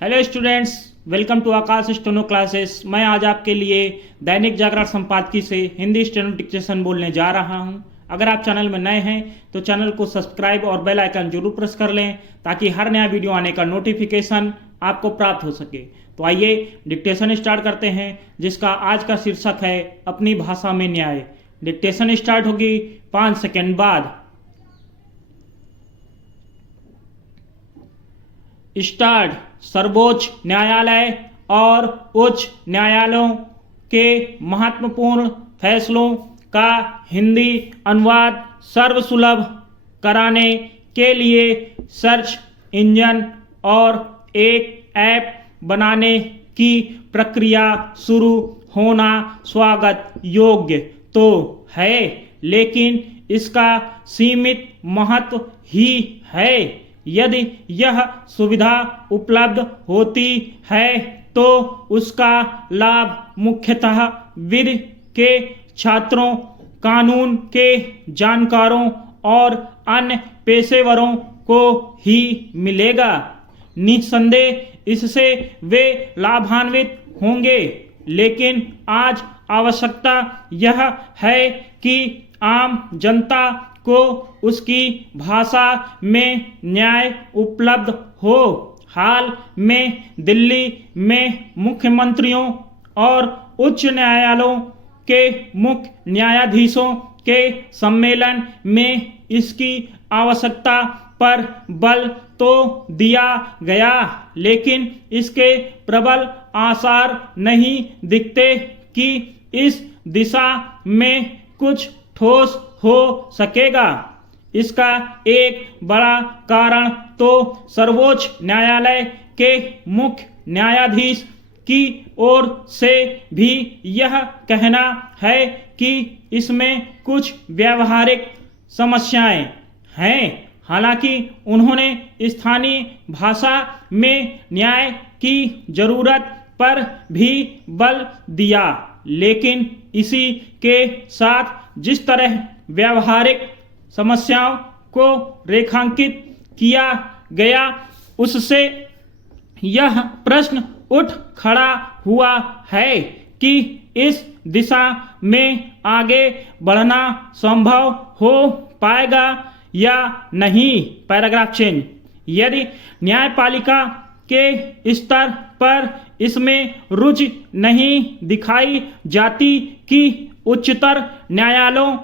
Hello students, welcome to Aakash steno classes. मैं आज आपके लिए दैनिक जागरण संपादकीय से हिंदी स्टेनो डिक्टेशन बोलने जा रहा हूं। अगर आप चैनल में नए हैं तो चैनल को सब्सक्राइब और बेल आइकन जरूर प्रेस कर लें ताकि हर नया वीडियो आने का नोटिफिकेशन आपको प्राप्त हो सके। तो आइए डिक्टेशन स्टार्ट करते हैं, जिसका आज का शीर्षक है अपनी भाषा में न्याय। डिक्टेशन स्टार्ट होगी 5 सेकेंड बाद। स्टार्ट। सर्वोच्च न्यायालय और उच्च न्यायालयों के महत्वपूर्ण फैसलों का हिंदी अनुवाद सर्वसुलभ कराने के लिए सर्च इंजन और एक ऐप बनाने की प्रक्रिया शुरू होना स्वागत योग्य तो है, लेकिन इसका सीमित महत्व ही है। यदि यह सुविधा उपलब्ध होती है तो उसका लाभ मुख्यतः विधि के छात्रों, कानून के जानकारों और अन्य पेशेवरों को ही मिलेगा। निस्संदेह इससे वे लाभान्वित होंगे, लेकिन आज आवश्यकता यह है कि आम जनता को उसकी भाषा में न्याय उपलब्ध हो। हाल में दिल्ली में मुख्यमंत्रियों और उच्च न्यायालयों के मुख्य न्यायाधीशों के सम्मेलन में इसकी आवश्यकता पर बल तो दिया गया, लेकिन इसके प्रबल आसार नहीं दिखते कि इस दिशा में कुछ ठोस हो सकेगा। इसका एक बड़ा कारण तो सर्वोच्च न्यायालय के मुख्य न्यायाधीश की ओर से भी यह कहना है कि इसमें कुछ व्यावहारिक समस्याएं हैं। हालांकि उन्होंने स्थानीय भाषा में न्याय की जरूरत पर भी बल दिया, लेकिन इसी के साथ जिस तरह व्यावहारिक समस्याओं को रेखांकित किया गया, उससे यह प्रश्न उठ खड़ा हुआ है कि इस दिशा में आगे बढ़ना संभव हो पाएगा या नहीं। Paragraph change. यदि न्यायपालिका के स्तर पर इसमें रुचि नहीं दिखाई जाती कि उच्चतर न्यायालयों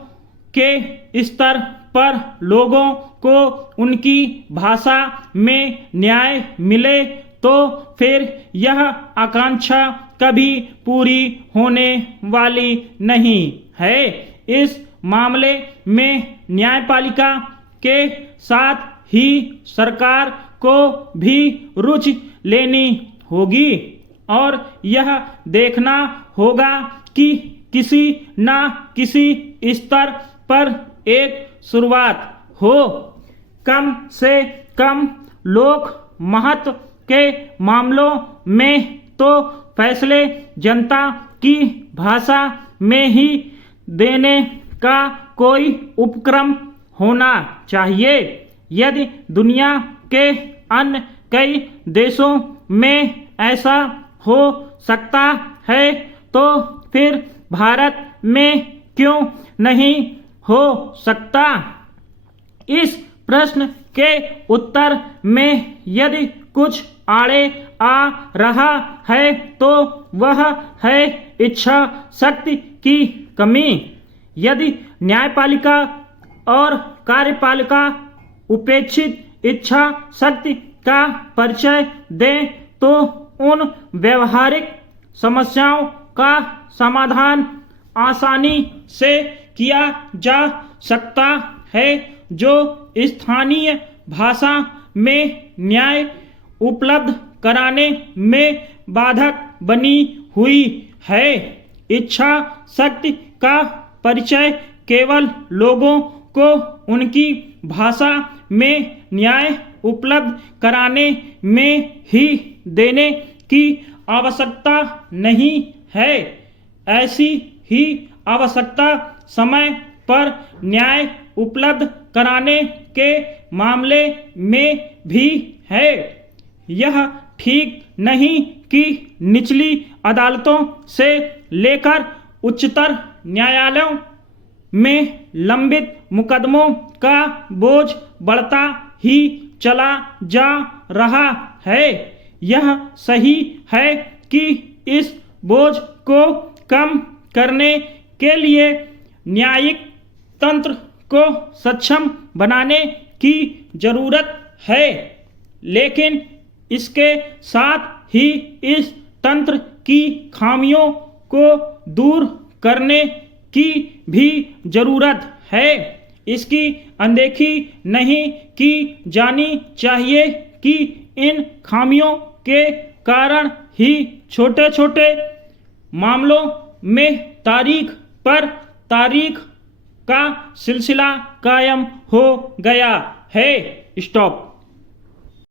के स्तर पर लोगों को उनकी भाषा में न्याय मिले, तो फिर यह आकांक्षा कभी पूरी होने वाली नहीं है। इस मामले में न्यायपालिका के साथ ही सरकार को भी रुचि लेनी होगी और यह देखना होगा कि किसी न किसी स्तर पर एक शुरुआत हो। कम से कम लोक महत्व के मामलों में तो फैसले जनता की भाषा में ही देने का कोई उपक्रम होना चाहिए। यदि दुनिया के अन्य कई देशों में ऐसा हो सकता है तो फिर भारत में क्यों नहीं हो सकता? इस प्रश्न के उत्तर में यदि कुछ आड़े आ रहा है तो वह है इच्छा शक्ति की कमी। यदि न्यायपालिका और कार्यपालिका उपेक्षित इच्छा शक्ति का परिचय दें तो उन व्यवहारिक समस्याओं का समाधान आसानी से किया जा सकता है जो स्थानीय भाषा में न्याय उपलब्ध कराने में बाधक बनी हुई है। इच्छा शक्ति का परिचय केवल लोगों को उनकी भाषा में न्याय उपलब्ध कराने में ही देने की आवश्यकता नहीं है। ऐसी ही आवश्यकता समय पर न्याय उपलब्ध कराने के मामले में भी है। यह ठीक नहीं कि निचली अदालतों से लेकर उच्चतर न्यायालयों में लंबित मुकदमों का बोझ बढ़ता ही चला जा रहा है। यह सही है कि इस बोझ को कम करने के लिए न्यायिक तंत्र को सक्षम बनाने की जरूरत है, लेकिन इसके साथ ही इस तंत्र की खामियों को दूर करने की भी जरूरत है। इसकी अनदेखी नहीं की जानी चाहिए कि इन खामियों के कारण ही छोटे छोटे मामलों में तारीख पर तारीख का सिलसिला कायम हो गया है। स्टॉप।